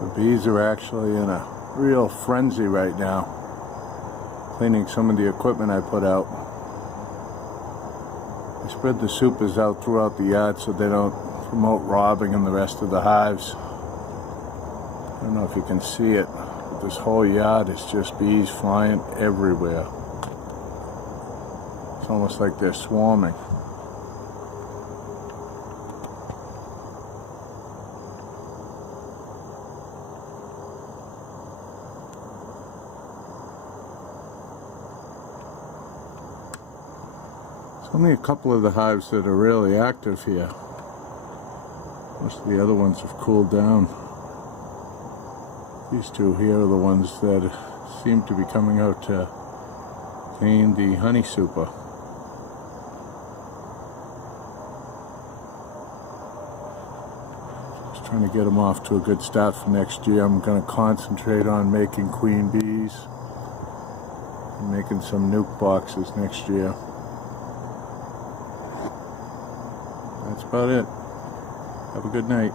The bees are actually in a real frenzy right now, cleaning some of the equipment I put out. I spread the supers out throughout the yard so they don't promote robbing in the rest of the hives. I don't know if you can see it, but this whole yard is just bees flying everywhere. It's almost like they're swarming. Only a couple of the hives that are really active here. Most of the other ones have cooled down. These two here are the ones that seem to be coming out to clean the honey super. Just trying to get them off to a good start for next year. I'm going to concentrate on making queen bees and making some nuke boxes next year. That's about it. Have a good night.